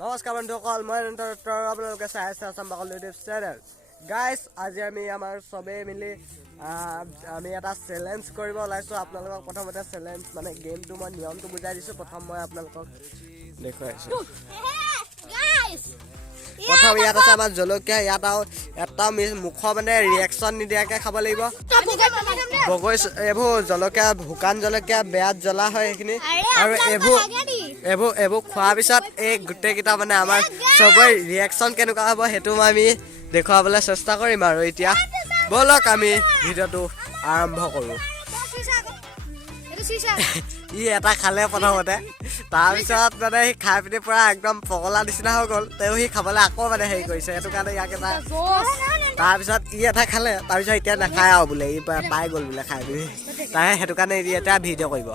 নমস্কাৰ বন্ধুসকল, মই আপোনালোকে চাই আছে আছাম বাকল ইউটিউব চেনেল। গাইজ, আজি আমি আমাৰ চবেই মিলি আমি এটা চেলেঞ্জ কৰিব ওলাইছোঁ। আপোনালোকক প্ৰথমতে চেলেঞ্জ মানে গেমটো মই নিয়মটো বুজাই দিছোঁ। প্ৰথম মই আপোনালোকক দেখুৱাইছোঁ। প্ৰথম ইয়াত আছে আমাৰ জলকীয়া। ইয়াত আৰু এটা মুখৰ মানে ৰিয়েকশ্যন নিদিয়াকৈ খাব লাগিব। বগৰী এইবোৰ জলকীয়া, শুকান জলকীয়া বেয়াত জ্বলা হয় সেইখিনি। আৰু এইবোৰ খোৱাৰ পিছত এই গোটেইকেইটা মানে আমাৰ চবৰে ৰিয়েকশ্যন কেনেকুৱা হ'ব সেইটো আমি দেখুৱাবলৈ চেষ্টা কৰিম। আৰু এতিয়া ব'লক আমি ভিডিঅ'টো আৰম্ভ কৰোঁ। ই এটা খালে প্ৰথমতে, তাৰপিছত মানে সি খাই পিনি পূৰা একদম পগলা নিচিনা হৈ গ'ল। তেওঁ সি খাবলৈ আকৌ মানে হেৰি কৰিছে, সেইটো কাৰণে ইয়াক এটা। তাৰপিছত ই এটা খালে, তাৰপিছত এতিয়া নাখায় আৰু বোলে ই পাই গ'ল বোলে খাই পিনি। তাই সেইটো কাৰণে ই এতিয়া ভিডিঅ' কৰিব।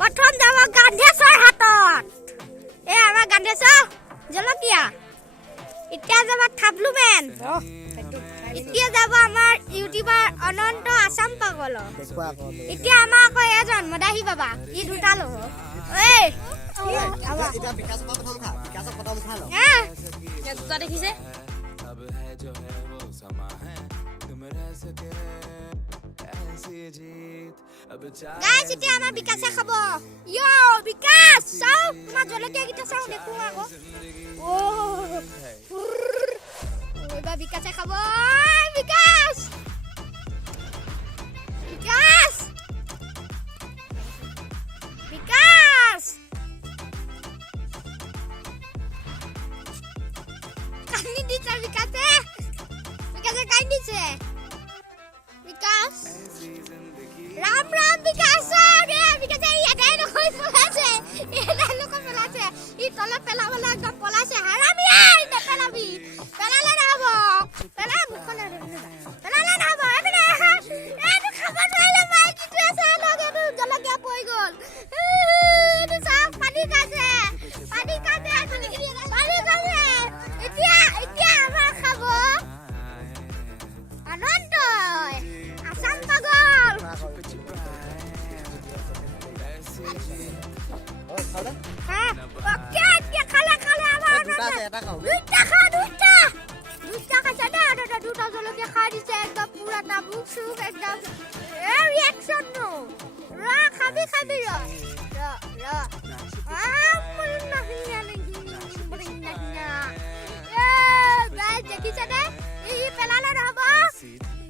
প্ৰথম যাব গান্ধেশ্বৰ হাতত, এই আমাৰ গান্ধেশ্বৰ জলকীয়া। এতিয়া যাব থাবলু মেন। এতিয়া যাব আমাৰ ইউটিউবাৰ অনন্ত আছাম পাগল। এতিয়া আমাৰ আকৌ এজন মদাহী বাবা, ই দুটা লব। দেখিছে গাইস, এতিয়া আমাৰ বিকাশে খাব। ইয়ো বিকাশ, চাও তোমাৰ জলকীয়া কেইটা চাও দেখো আকৌ। এইবাৰ বিকাশে খাব। বিকাশ বিকাশ বিকাশ কান্দি দিছে বিকাশে। বিকাশে কান্দি দিছে। বিকাশ রাম রাম বিকাশ রে। বিকাশে এটাই নকই পলাছে, এটাই নকই পলাছে। ই তলে পেলাবলে একদম পলাছে। হারামি এই নেপেলাবি, পেলালে নাব, পেলা মুখলে পেলালে নাব। এনে এনে খাব নোৱাৰিলে মাই কিটো আছে লগে জলকীয়া পৰি গ'ল। এনে সব পানী কাছে, পানী কাছে, পানী কাছে। এতিয়া আমাৰ খাব অনন্ত আছাম পাগল। দুটা জলকীয়া খাই দিছে একদম পুৰা তাবুক চুক একদম। ৰিয়েকশ্যন নো খাবি খাবি দেখিছে দে। ই পেলালে নহব,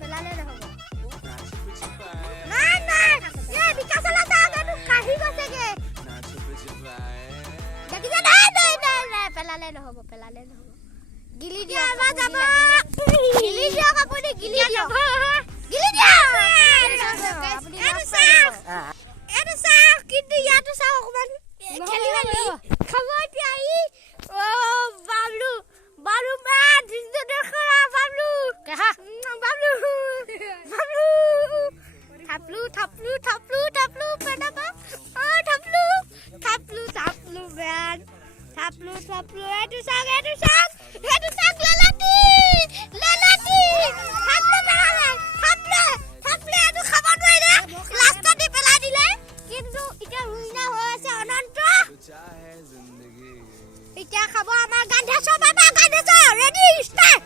পেলালে নহব। নাই নাই বিকাশলে কাঢ়ি গৈছেগে। দেখিছে নাই নাই নাই নাই পেলালে নহব, পেলালে নহব। গিলি দিয়া এবাৰ যাব। গিলি দিয়ক আপুনি, গিলি দিয়ক, গিলি দিয়ক। এইটো চাওক, কিন্তু ইয়াতো চাওক অকমান খেলি মেলি খাব এতিয়া। বাবলু বাবলু মান বাবলু বাবলু বাবলু থাপলু থাপলু থাপলু থাপলু পেটাবা। থাপলু থাপলু থাপলু মান থাপলু থাপলু। এইটো চাওক, এইটো চাওক, এইটো চাওক। লালাটি লালাটি থাপলু পেলালে, থাপলে থাপলে। এইটো খাব নোৱাৰিলে, লাষ্টত পেলাই দিলে। কিন্তু এতিয়া ৰুইনা হৈ আছে অনন্ত। এতিয়া খাব আমাৰ গান্ধেশ্বৰ বাবা। গান্ধেশ্বৰ ৰেডি ষ্টাৰ্ট।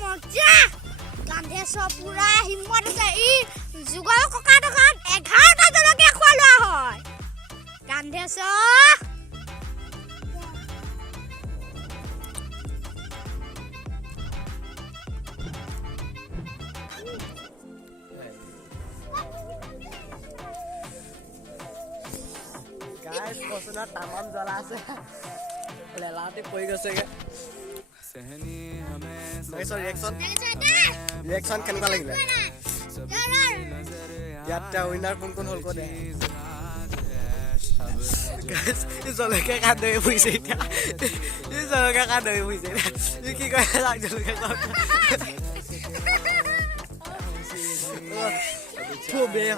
মজা। গান্ধেশ্বৰ পুৰা হিম্মত আছে। ই যুগৰ ককা দোকান 11টা জলকীয়া খোৱা লোৱা হয়। গান্ধেশ্বৰ গাইজ পচনত তামাম জ্বলা আছে, লেলাটি পৰি গৈছেগে। ৰিয়েকশ্যন কেনেকুৱা লাগিলে? ইয়াত উইনাৰ কোন কোন হ'ল ক'ত? জলকীয়া খাই দৌৰি ফুৰিছে এতিয়া। ই জলকীয়া খাই দৌৰি ফুৰিছে। ই কি কৰে জলকীয়া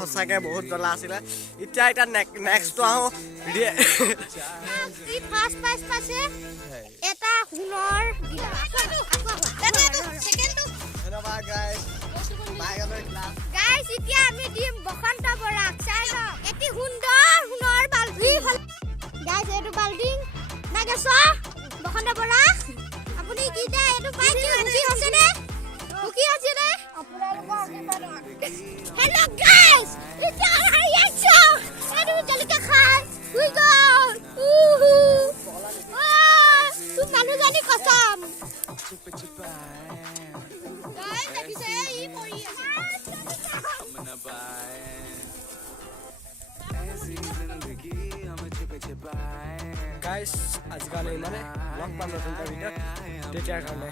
সঁচাকে বহুত জ্বলা আছিলে। এতিয়া নেক্সটটো আহোঁ। এটা সোণৰ ধন্যবাদ গাইজ। গাইজ এতিয়া আমি দিম বসন্ত বৰাক। চাই লওক, এটি সুন্দৰ সোণৰ বাল্ব। বছৰ বসন্ত বৰা আপুনি কি দে এইটো পাই কি হৈছে নে কি হৈছে নে আপোনালোকৰ আশীৰ্বাদত হেল্ল' গাইস ইটস আৰ ইয়াচো এটো জলকে খান উই গড তু মানুহ জানি কসম গাইস দেখিছে ই পৰি আছে গাইস আজিকালি মানে লগ পাম নতুন ভিডিঅ'ত তেতিয়াৰ কাৰণে